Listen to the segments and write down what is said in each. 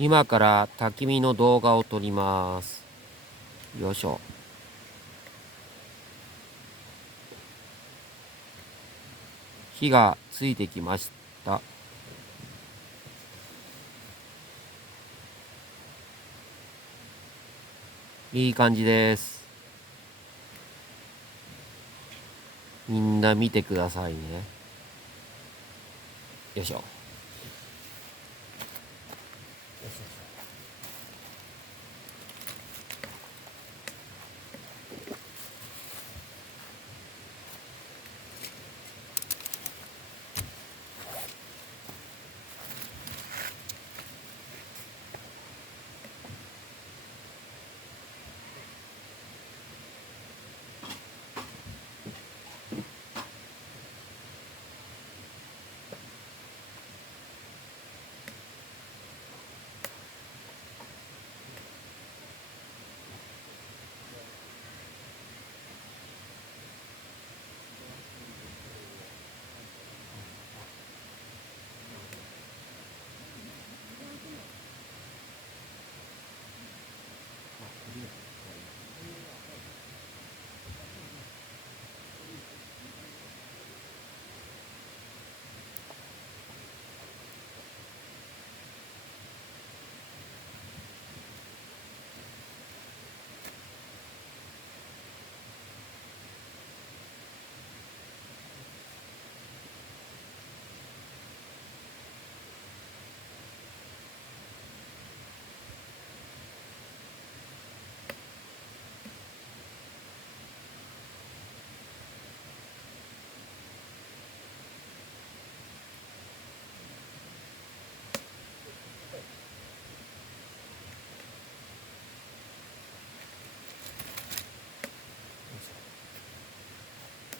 今から焚き火の動画を撮ります。よいしょ。火がついてきました。いい感じです。みんな見てくださいね。よいしょ。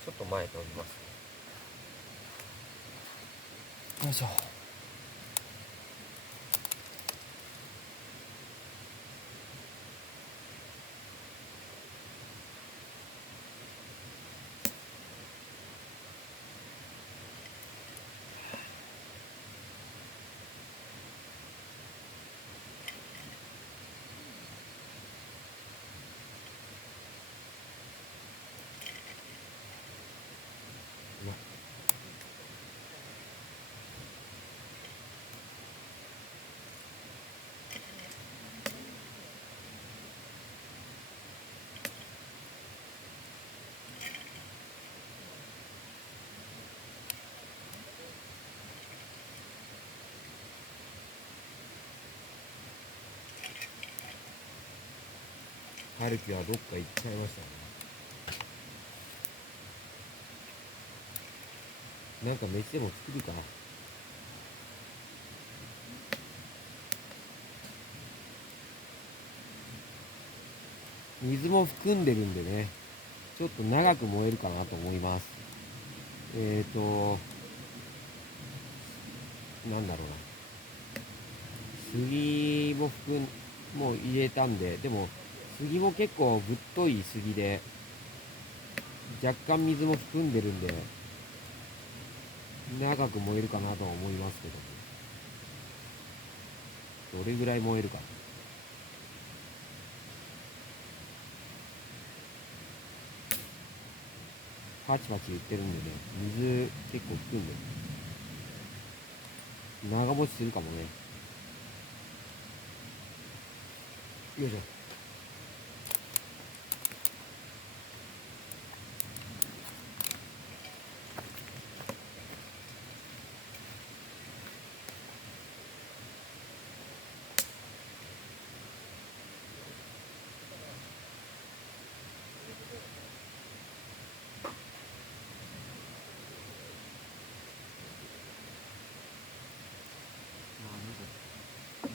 ちょっと前通りますね。よいしょ。春樹はどっか行っちゃいましたね。なんか飯でも作るか。水も含んでるんでね、ちょっと長く燃えるかなと思います。なんだろうな。杉ももう入れたんで、でも杉も結構ぶっとい杉で、若干水も含んでるんで、長く燃えるかなとは思いますけど、どれぐらい燃えるか。パチパチ言ってるんでね、水結構含んでる。長持ちするかもね。よいしょ。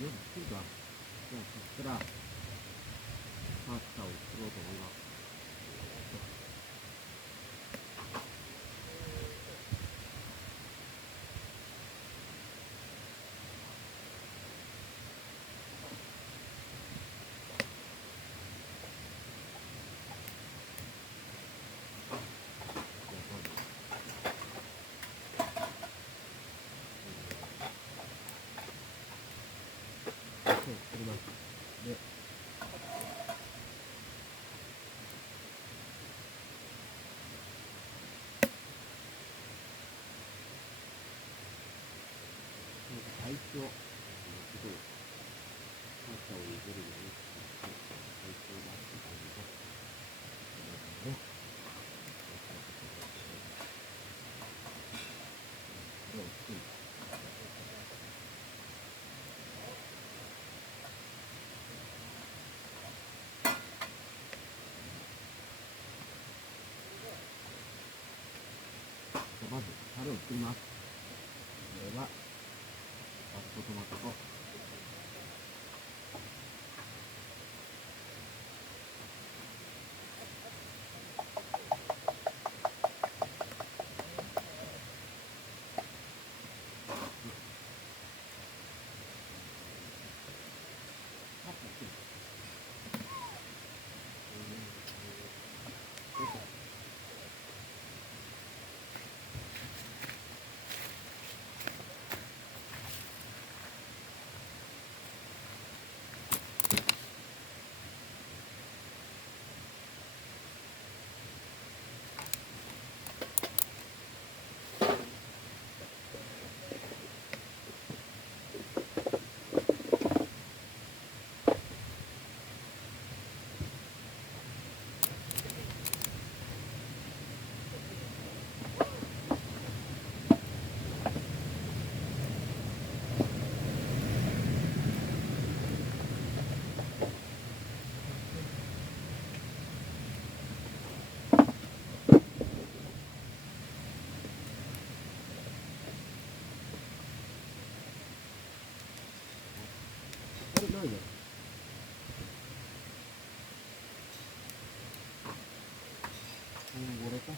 夜来るか。じゃあそしたらパスタを作ろうと思います。ちょっとパスタを茹でるように作って最高だって感じで、ね、これを作る。まずタレを作ります。これはバストトマトとないね。これか。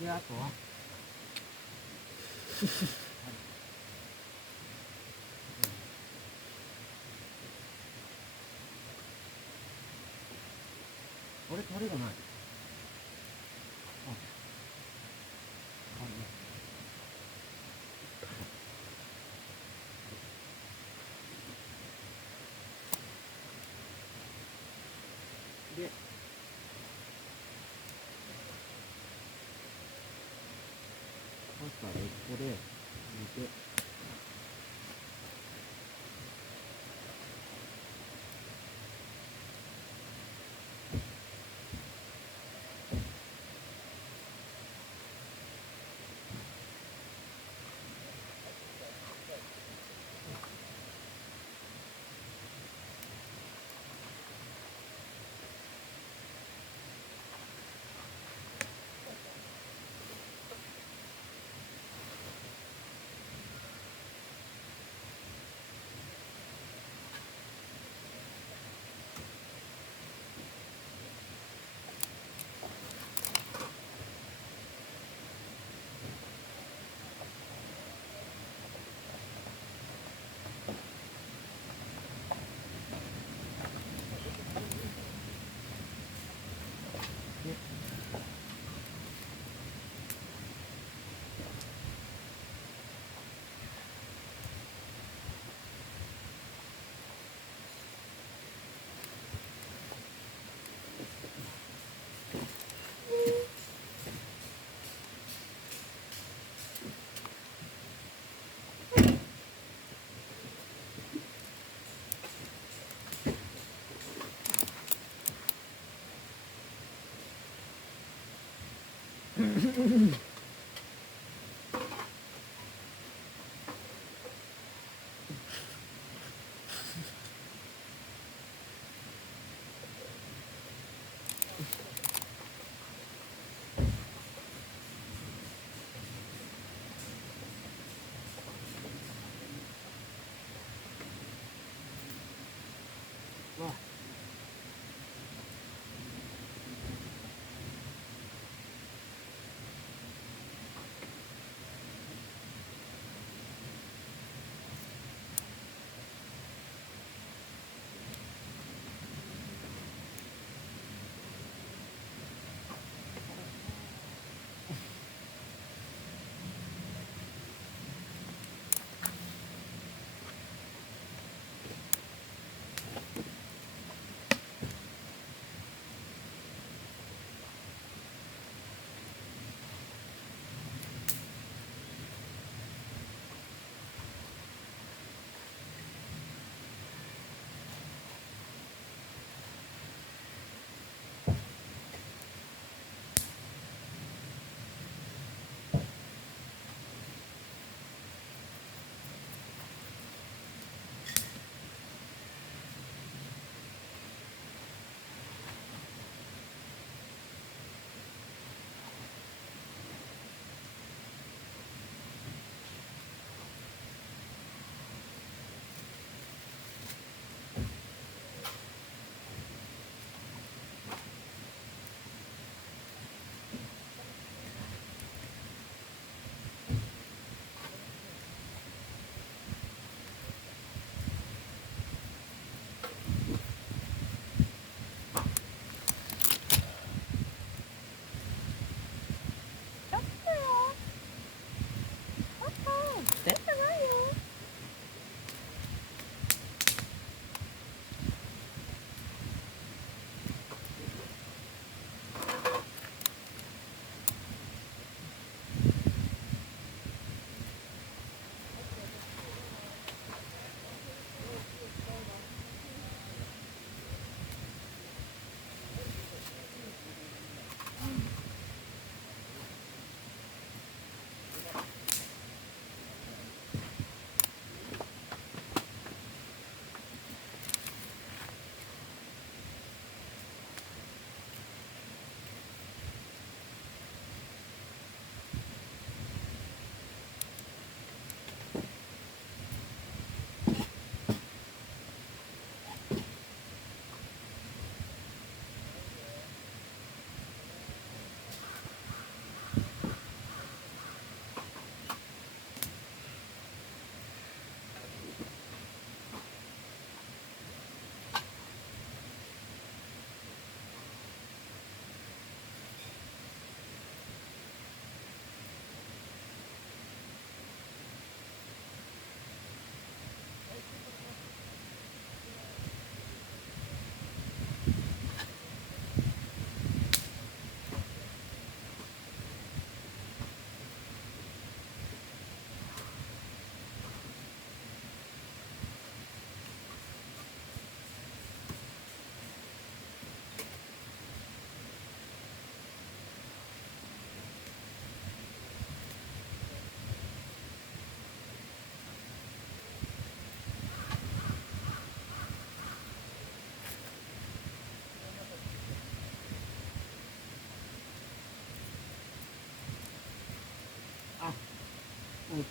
で、あとはこれタレがない。あ、あるね。で、パスタ6個で入れて、わ、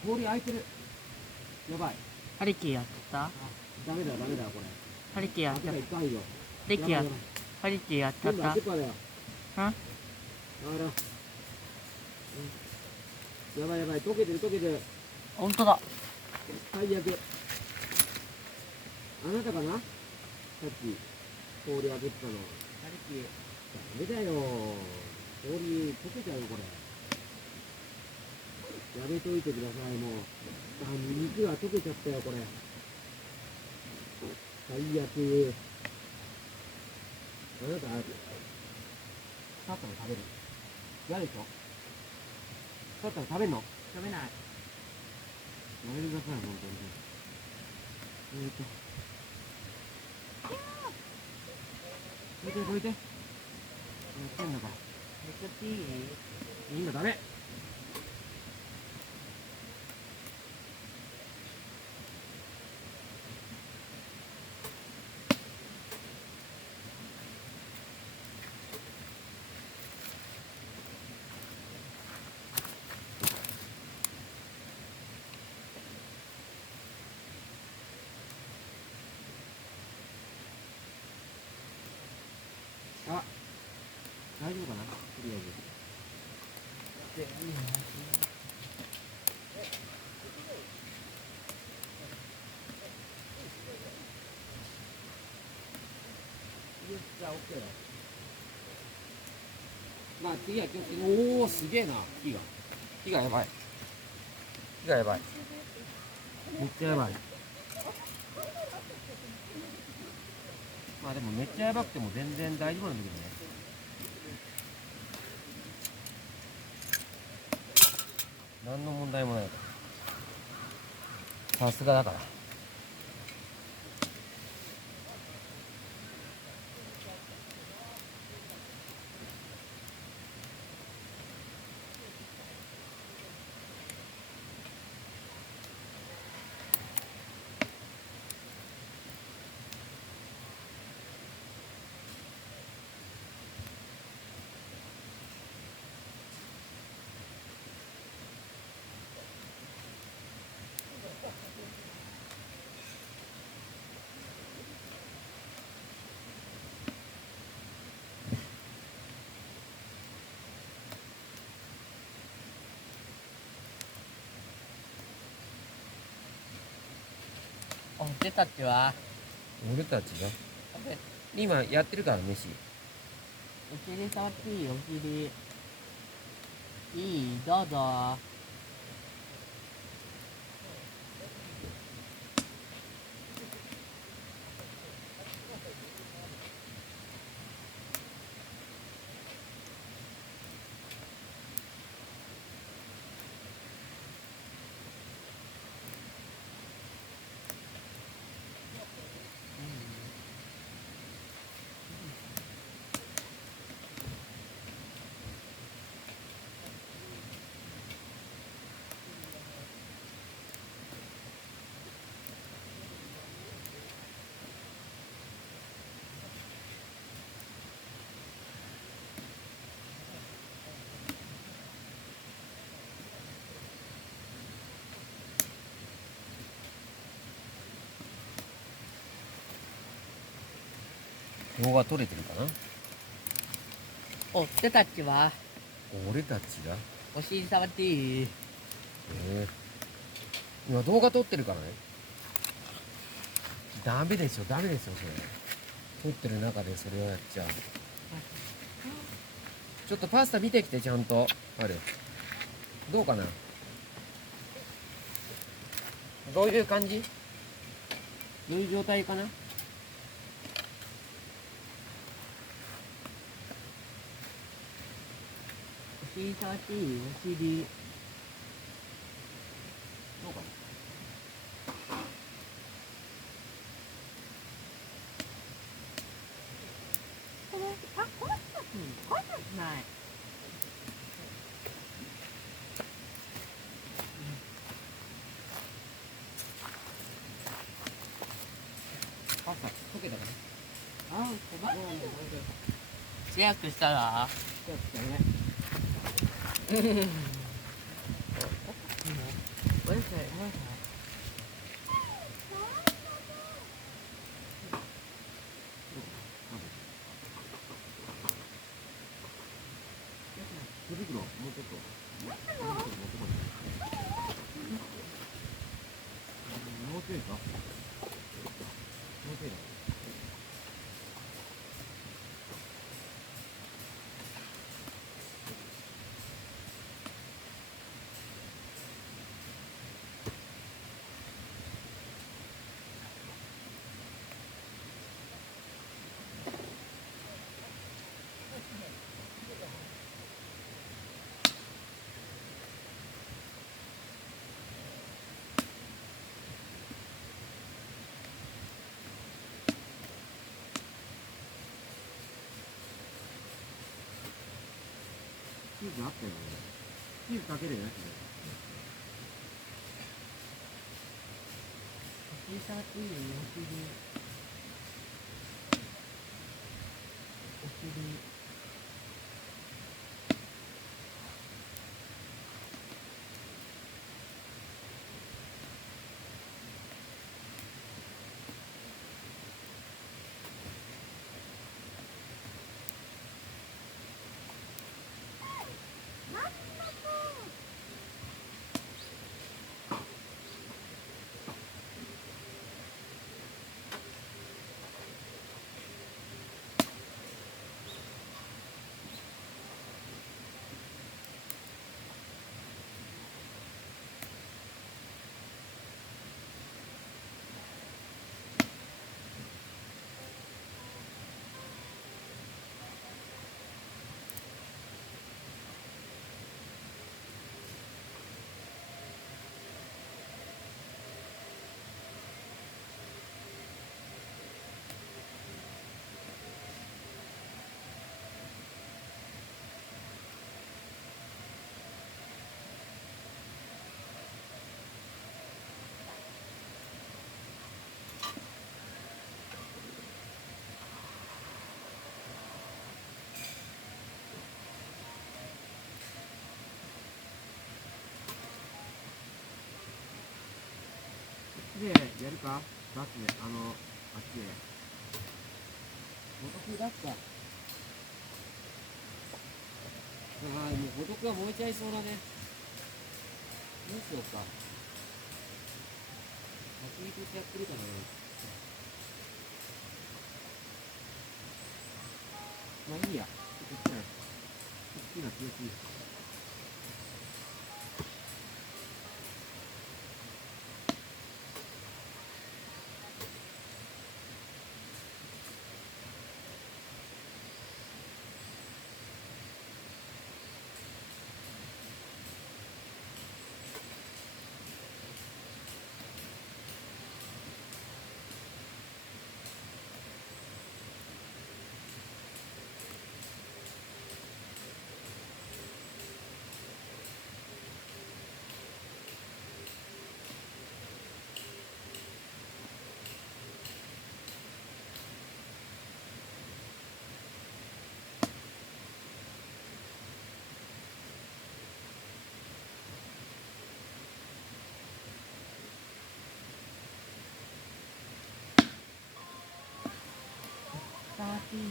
氷開いてる。やばい。ハリケーンやった？ダメだこれ。ハリケーンやっ開けた。たら痛いよ。ハリケーンややばいハリケーンやっちゃ全部った。開けっぱだよ。は？あら。やばい溶けてる。ほんとだ。最悪。あなたかな？さっき氷開けてたの。ハリケーン。ダメだよ。氷溶けちゃうよこれ。やめといてくださいもう。肉が溶けちゃったよこれ。最悪。あなた、さっとも食べる。嫌でしょ？さっとも食べんの？食べない。やめてください本当に。どいて。やってんのか。めっちゃっていい？いいんだ、ダメ。あ、大丈夫かな、とりあえず。じゃあ OK よ。まあ次は気をつけて。おお、すげえな。火がやばい。めっちゃやばい。まあでもめっちゃやばくても全然大丈夫なんだけどね。何の問題もないから。さすがだから。俺たちは俺たちが今やってるから飯。お尻触っていい？お尻いい？どうぞ。動画撮れてるかな。俺たちは俺たちがお尻触っていい？今動画撮ってるからね。ダメですよそれ。撮ってる中でそれをやっちゃう。ちょっとパスタ見てきて、ちゃんとある。どうかな。どういう感じ？どういう状態かな。お尻触っていい？お尻どうかな。この人たちに声がしない。パスタ溶けたかな。あ、困ってる。シェアクしたらちょっとね。はいはい。手袋もうちょっと持ってこい。もうちょいか。もうちょいだ。チーズあったよね。チーズかけるよね。小さくいいお尻。お尻。で、やるかバスで、あっちで。お得だった。ああ、もう孤独は燃えちゃいそうだね。どうしようか。焼肉ってやってるかな。まあいいや。ちょっと来たら、好きな気がする。パーティー。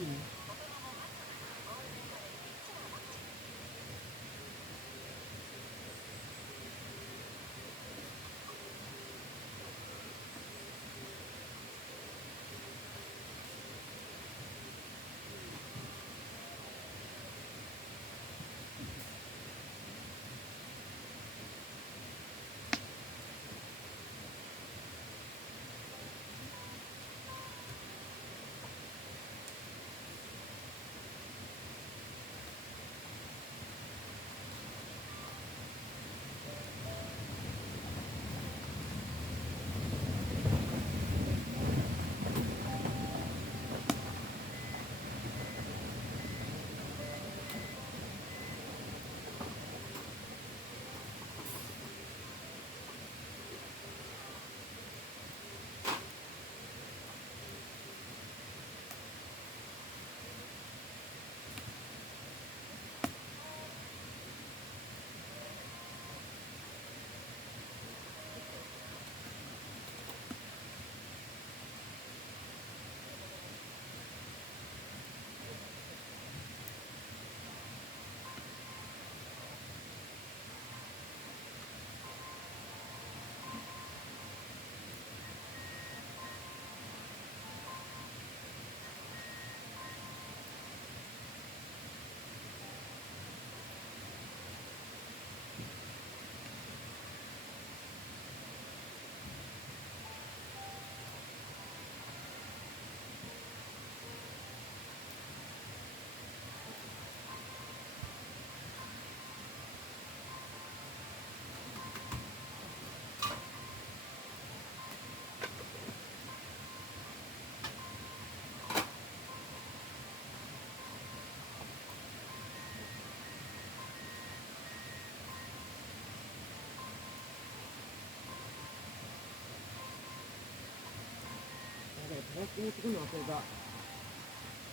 ラスコ持ってくるの忘れた。ま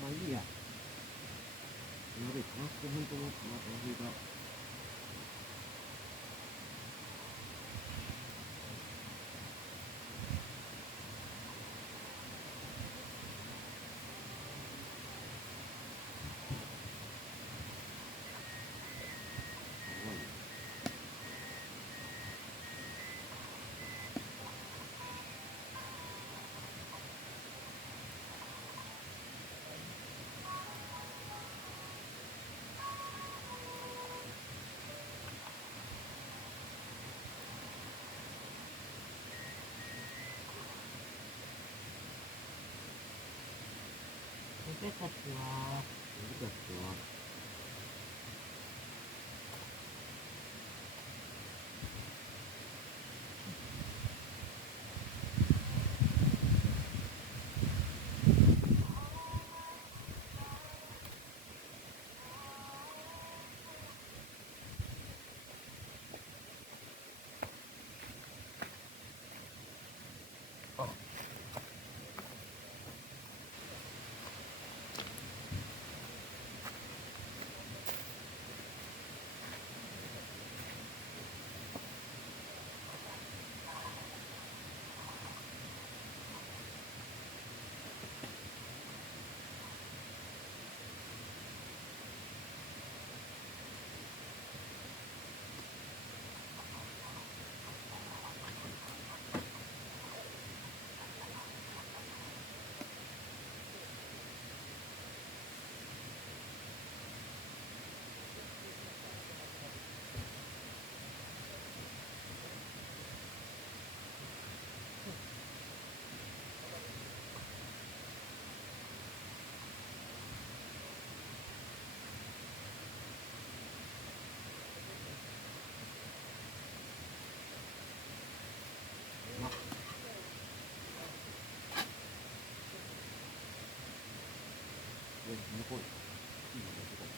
あいいや。やべえ、トラスコ本当持ってまた忘れた。俺たちは、俺たちは、向こうにいいの持ってこう。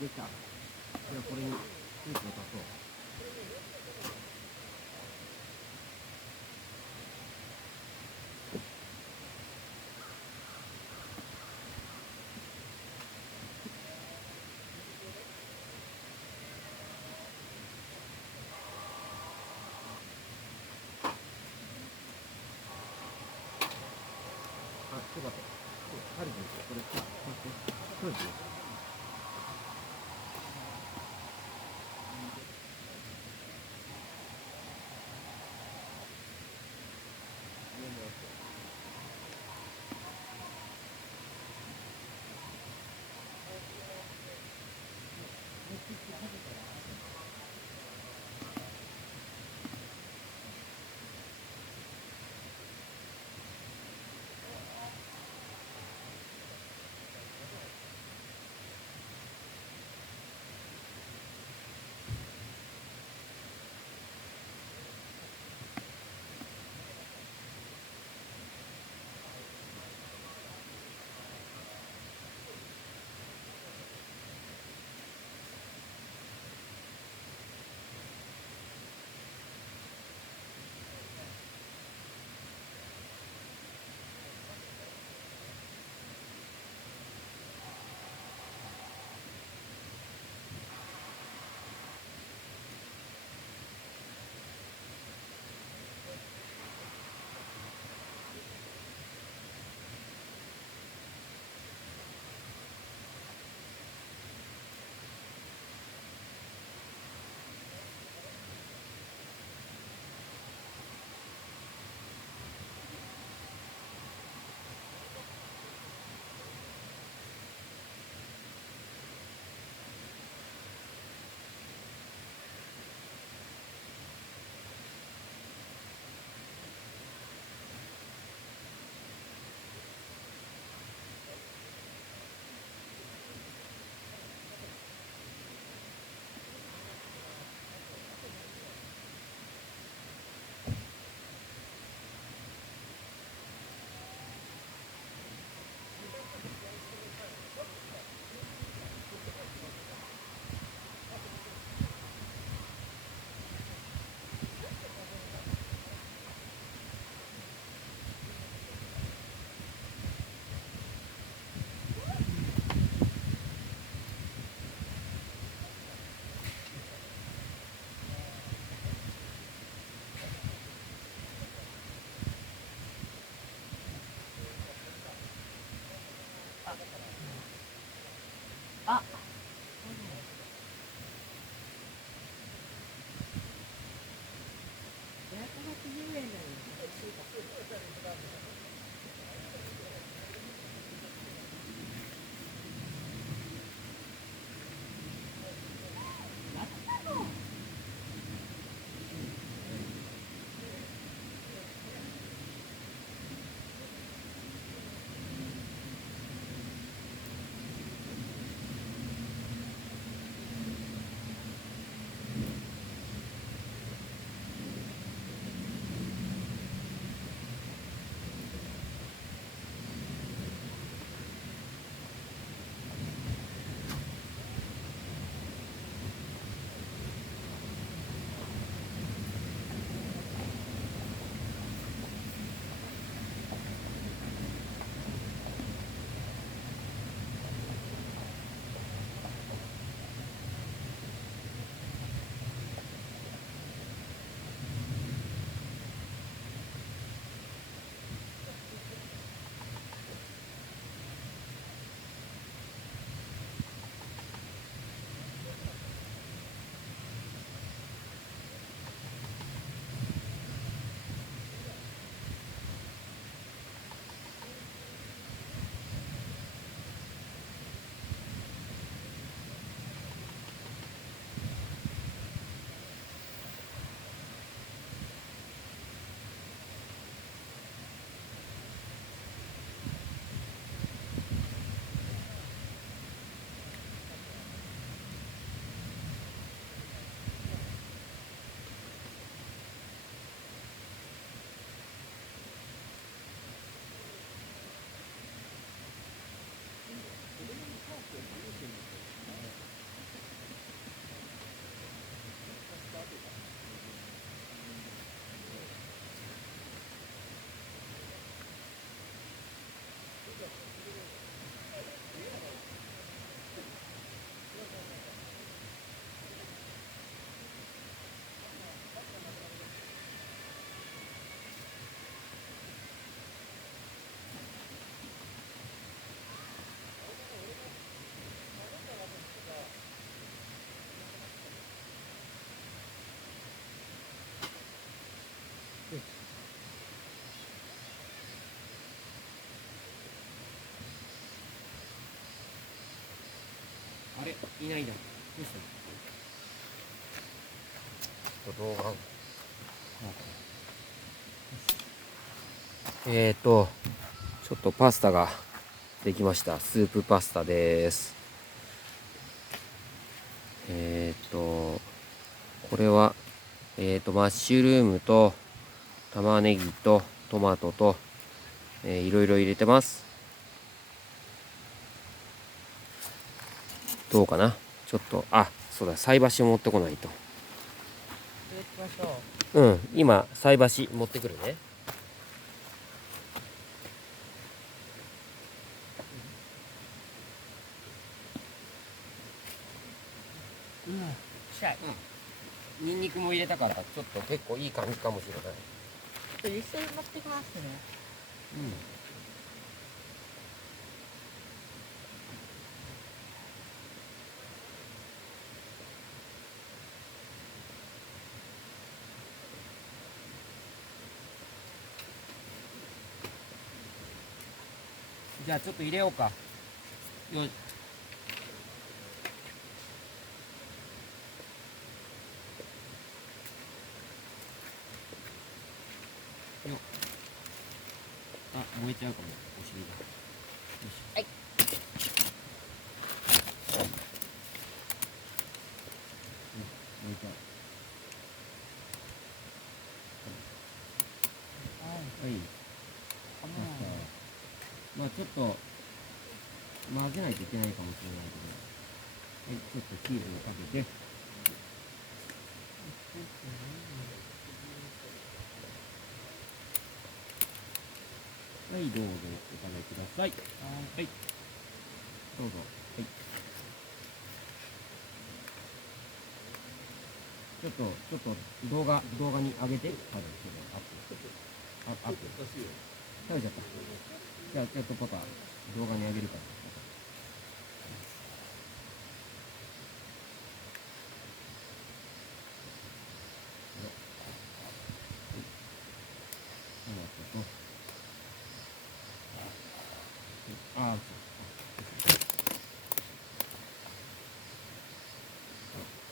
できた。じゃあこれにスープを足そう。れか、そうですね。あ、580円だよ。いないだ。どうした？動画。ちょっとパスタができました。スープパスタです。これは、マッシュルームと玉ねぎとトマトと、いろいろ入れてます。どうかな。ちょっと、あ、そうだ、菜箸持ってこないと。うん、今、菜箸持ってくるね。臭い。ニンニクも入れたから、ちょっと結構いい感じかもしれない。ちょっと一緒に持ってきますね。じゃあちょっと入れようか。よい。あ、燃えちゃうかも、お尻が。よし。はい。燃えちゃう。はい。まあちょっと混ぜないといけないかもしれないけど、はい、ちょっとチーズをかけて、はい、どうぞお食べください。はい、どうぞ。はい。ちょっと動画に上げて、多分ちょっとアップ。食べちゃった。じゃあちょっとパパ、動画に上げるから。ああ、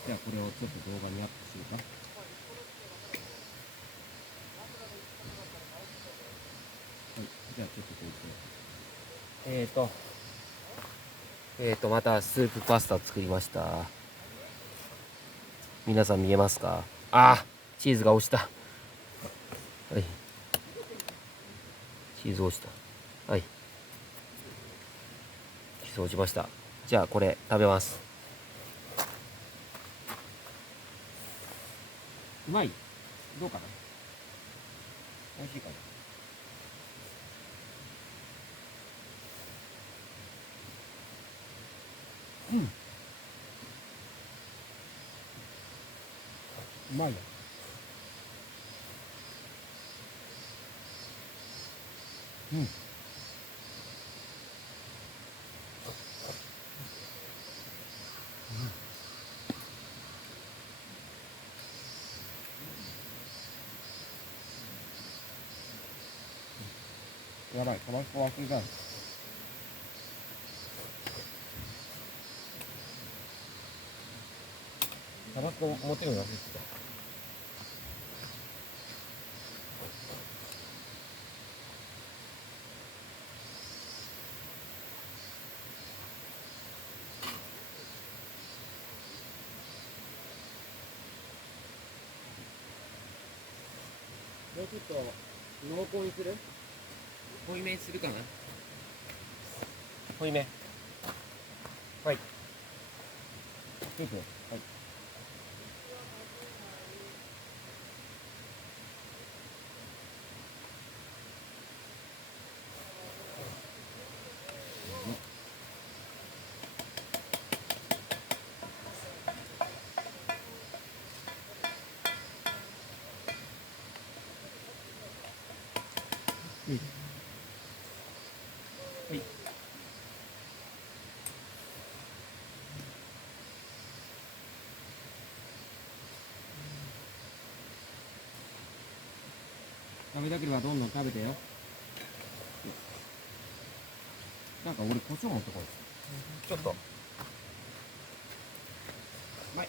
じゃあこれをちょっと動画にアップしようか。はい、じゃあちょっとこういって。またスープパスタ作りました。皆さん見えますか？あ、チーズが落ちた。はい。チーズ落ちた。はい。チーズ落ちました。じゃあこれ食べます。うまい？どうかな？美味しいかな？うん。うまいや。うん。やばい、タバスコ忘れた。タバスコ持ってくるの忘れてた。もうちょっと濃厚にする？濃いめにするかな？濃いめ。はい。スープ。はい。うん。はい。食べたければどんどん食べてよ。なんか俺胡椒持ってこい。ちょっと。まい。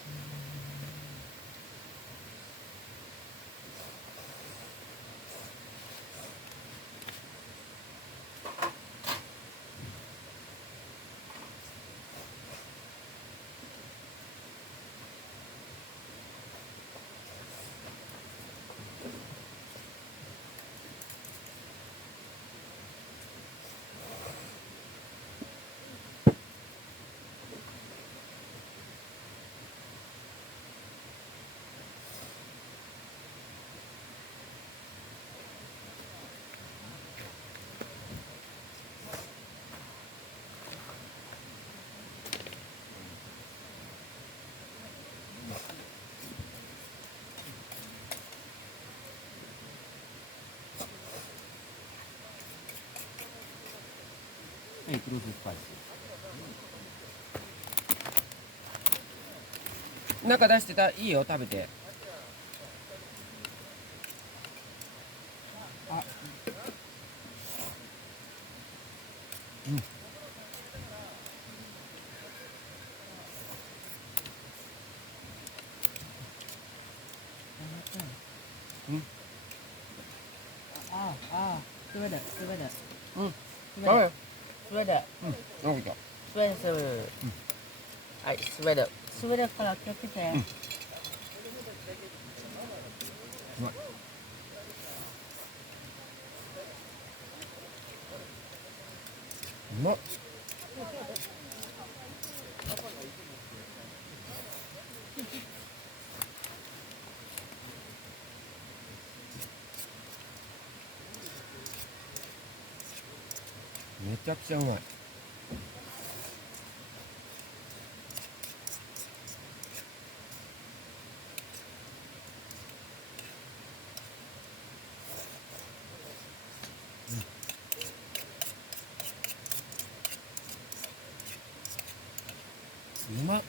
はい、クロススパイス。中出してた、いいよ、食べて。あ、うん。うん。スウェーデン、スウェーデン。うん。スウェーデン。食べよ。スウェーデン。うん。なんかスウェーデンス。はい、スウェーデン。スウェーデンから気をつけて。うん。うまい。うまっ。めちゃくちゃうまい。うまっ。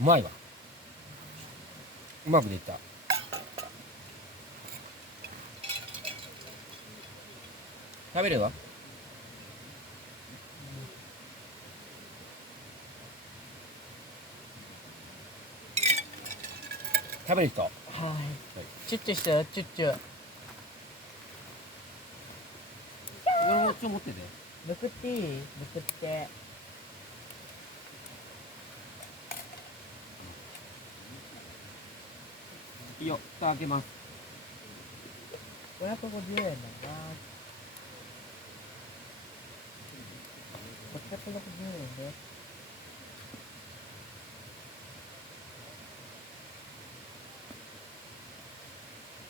うまいわ。うまくできた。食べるわ。食べる人。はい。チュッチュしてよ、チュッチュ。俺もちょっと持ってて。めくっていい？めくって。いいよ、蓋開けます。550円だな。560円です。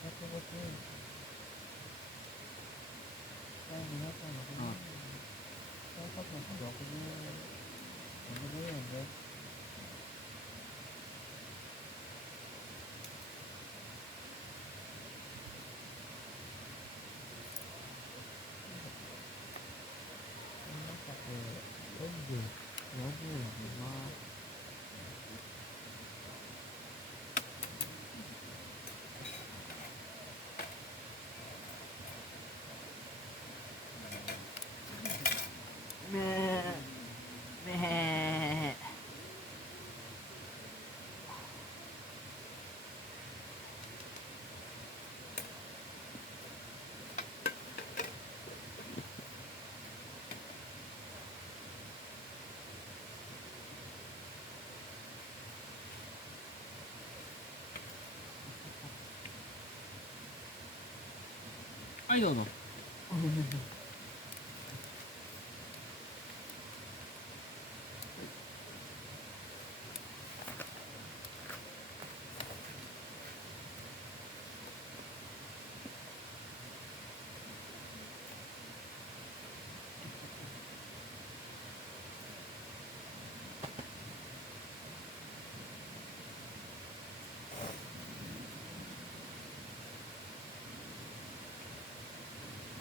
550円。260円。60円です。40円はねえねえ。はい、どうぞ。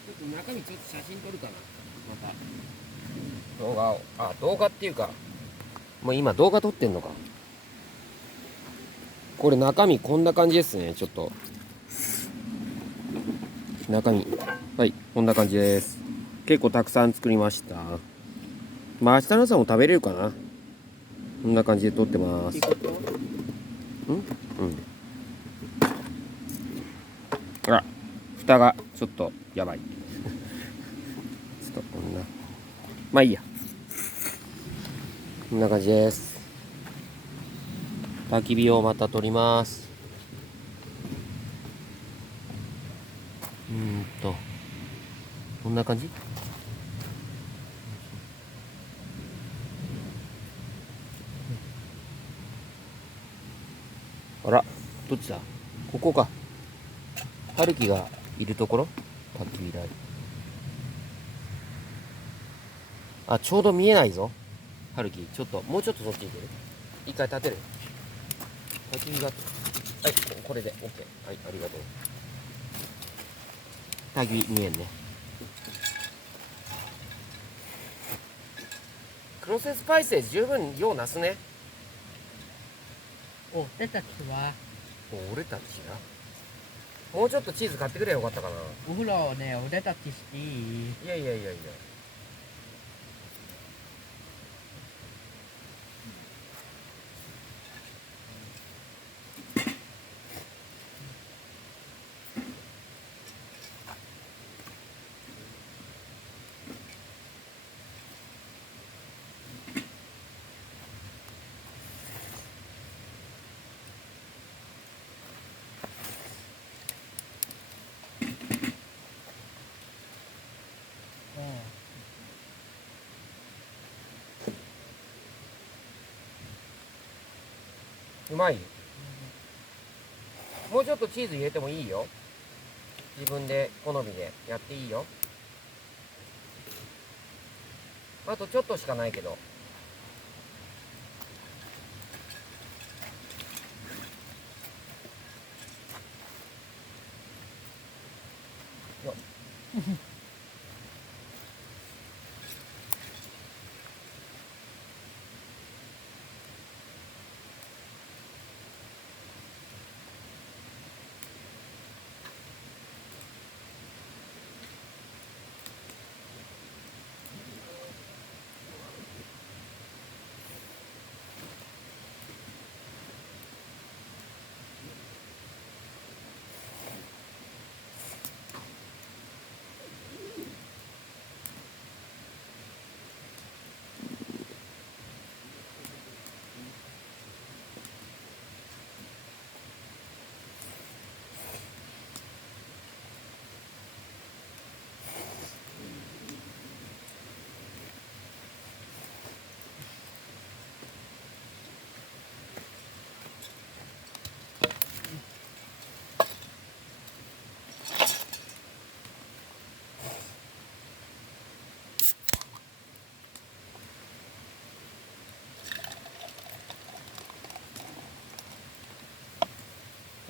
ちょっと中身ちょっと写真撮るかな。また。動画を。あ、動画っていうか。もう今動画撮ってんのか。これ中身こんな感じですね。ちょっと中身、はい、こんな感じです。結構たくさん作りました。まあ明日の朝も食べれるかな。こんな感じで撮ってます。うん。あら、蓋がちょっとやばい。ちょっとこんな、まあいいや。こんな感じです。焚き火をまた取ります。こんな感じ。あら、どっちだ。ここか。春樹がいるところ。焚き火台。あ、ちょうど見えないぞ。春樹、ちょっともうちょっとそっち行ける。一回立てる。焚き火が、はい、これで OK。はい、ありがとう。焚き火見えんね。クロススパイスで十分用なすね。俺たちは俺たちな。もうちょっとチーズ買ってくればよかったかな。お風呂ね、俺たちしていい？いやいやいやいや。うまい。もうちょっとチーズ入れてもいいよ。自分で好みでやっていいよ。あとちょっとしかないけど。よ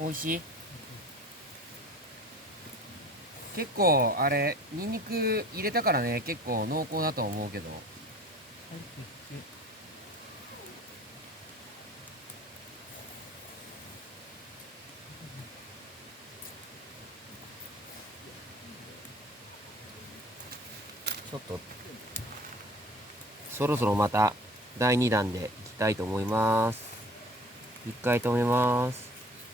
美味しい。結構あれニンニク入れたからね、結構濃厚だと思うけど。ちょっとそろそろまた第2弾でいきたいと思います。一回止めます。